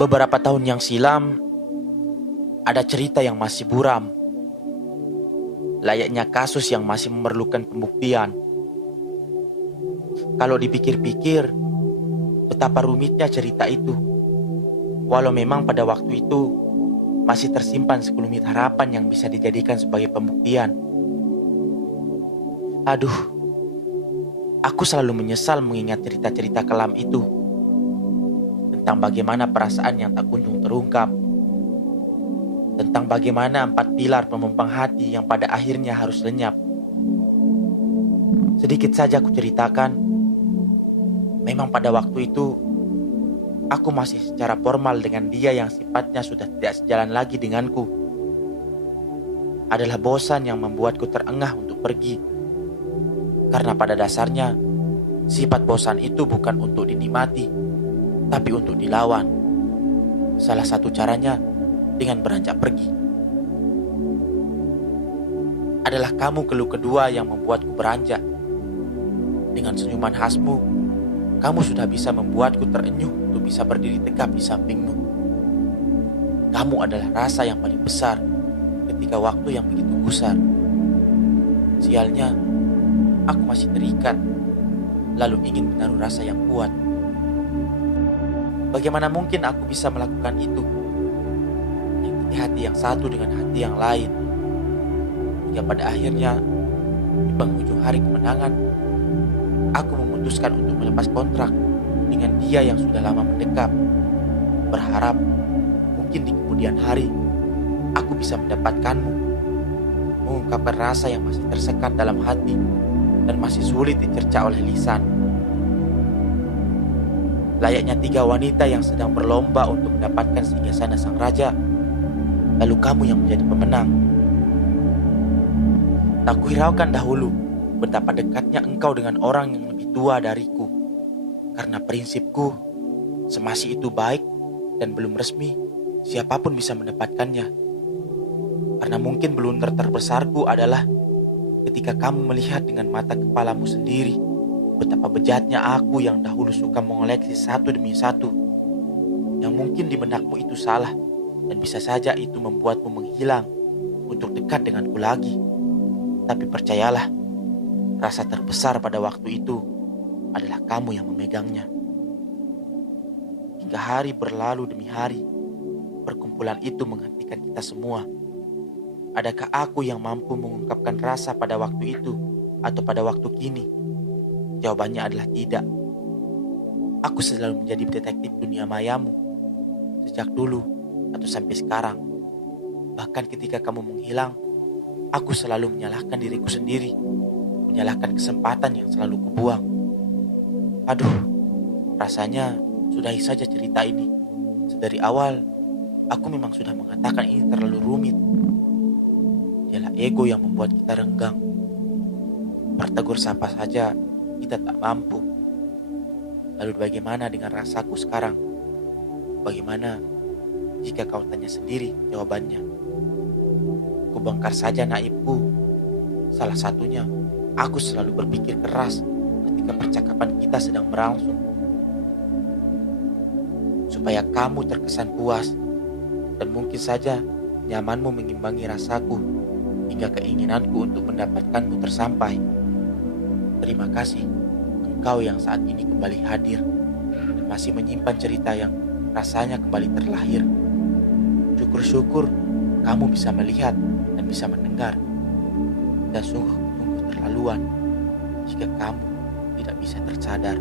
Beberapa tahun yang silam, ada cerita yang masih buram. Layaknya kasus yang masih memerlukan pembuktian. Kalau dipikir-pikir, betapa rumitnya cerita itu. Walau memang pada waktu itu, masih tersimpan sekelumit harapan yang bisa dijadikan sebagai pembuktian. Aduh, aku selalu menyesal mengingat cerita-cerita kelam itu. Tentang bagaimana perasaan yang tak kunjung terungkap. Tentang bagaimana 4 pilar pemempang hati yang pada akhirnya harus lenyap. Sedikit saja aku ceritakan, memang pada waktu itu, aku masih secara formal dengan dia yang sifatnya sudah tidak sejalan lagi denganku. Adalah bosan yang membuatku terengah untuk pergi. Karena pada dasarnya, sifat bosan itu bukan untuk dinikmati, tapi untuk dilawan. Salah satu caranya dengan beranjak pergi. Adalah kamu keluh kedua yang membuatku beranjak. Dengan senyuman khasmu, kamu sudah bisa membuatku terenyuh untuk bisa berdiri tegap di sampingmu. Kamu adalah rasa yang paling besar ketika waktu yang begitu gusar. Sialnya, aku masih terikat, lalu ingin menaruh rasa yang kuat. Bagaimana mungkin aku bisa melakukan itu? Menyakiti hati yang satu dengan hati yang lain. Hingga pada akhirnya, di penghujung hari kemenangan, aku memutuskan untuk melepas kontrak dengan dia yang sudah lama mendekap. Berharap mungkin di kemudian hari, aku bisa mendapatkanmu. Mengungkapkan rasa yang masih tersekat dalam hati dan masih sulit dicerca oleh lisan. Layaknya 3 wanita yang sedang berlomba untuk mendapatkan singgasana sang raja, lalu kamu yang menjadi pemenang. Tak kuhiraukan dahulu betapa dekatnya engkau dengan orang yang lebih tua dariku. Karena prinsipku, semasih itu baik dan belum resmi, siapapun bisa mendapatkannya. Karena mungkin blunder terbesarku adalah ketika kamu melihat dengan mata kepalamu sendiri betapa bejatnya aku yang dahulu suka mengoleksi satu demi satu. Yang mungkin di benakmu itu salah dan bisa saja itu membuatmu menghilang untuk dekat denganku lagi. Tapi percayalah, rasa terbesar pada waktu itu adalah kamu yang memegangnya. Hingga hari berlalu demi hari, perkumpulan itu menghentikan kita semua. Adakah aku yang mampu mengungkapkan rasa pada waktu itu atau pada waktu kini? Jawabannya adalah tidak. Aku selalu menjadi detektif dunia mayamu. Sejak dulu atau sampai sekarang. Bahkan ketika kamu menghilang, aku selalu menyalahkan diriku sendiri. Menyalahkan kesempatan yang selalu kubuang. Aduh, rasanya sudahi saja cerita ini. Sedari awal, aku memang sudah mengatakan ini terlalu rumit. Dialah ego yang membuat kita renggang. Bertegur sapa saja kita tak mampu. Lalu bagaimana dengan rasaku sekarang? Bagaimana jika kau tanya sendiri jawabannya? Kubongkar saja naibku. Salah satunya, aku selalu berpikir keras ketika percakapan kita sedang berlangsung. Supaya kamu terkesan puas dan mungkin saja nyamanmu mengimbangi rasaku hingga keinginanku untuk mendapatkanmu tersampai. Terima kasih engkau yang saat ini kembali hadir dan masih menyimpan cerita yang rasanya kembali terlahir. Syukur-syukur kamu bisa melihat dan bisa mendengar. Dan sungguh terlaluan jika kamu tidak bisa tersadar.